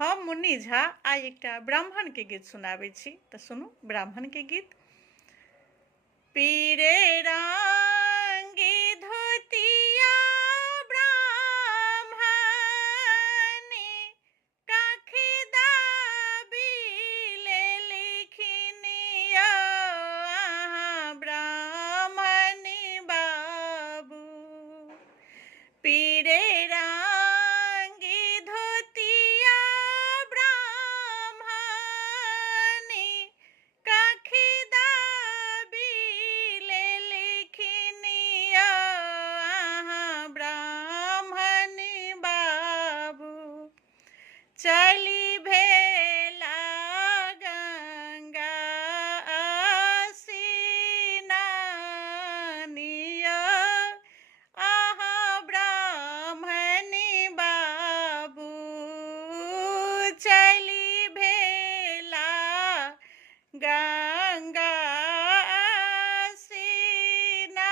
हम मुन्नी झा आइ एकटा ब्राह्मण के गीत सुनाबै छी तऽ सुनू ब्राह्मण के गीत। पीरे रंगी धोतिया ब्राह्मणी काखी दाबी लिखनिया ब्राह्मणी बाबू। पीरे रंगी धोतिया ब्राह्मणी काखी दाबी लिखनिया ब्राह्मणी बाबू। चली भेला गंगा स्नानिया ब्राह्मणी बाबू। चली भेला गंगा स्नानिया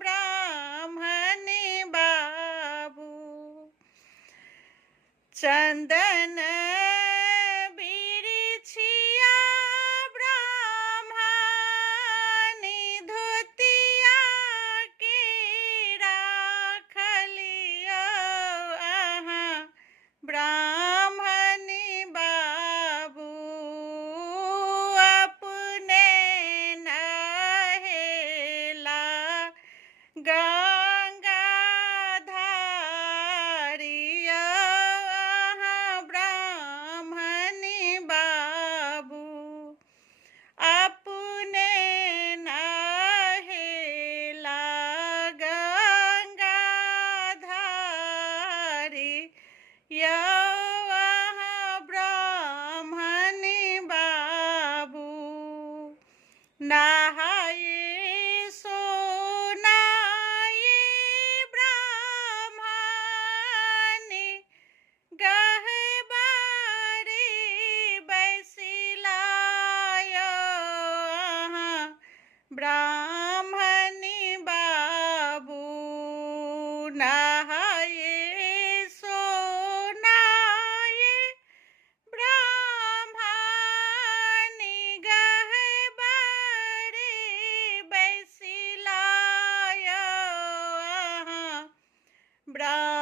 ब्राह्मणी बाबू। चंदन बिरिछिया ब्राह्मणी धोतिया के राखलिया ब्राह्मणी बाबू। अपने नहेला गंगा धारिया ब्राह्मणी बाबू। अपने नहेला गंगा धारिया ब्राह्मणी बाबू। नहाए सोनाए ब्राह्मणी गहबारी बैसिलाया ब्राह्मणी बाबू। नहाए सोनाए ब्राह्मणी गहबारी बैसिलाया ब्राह्मणी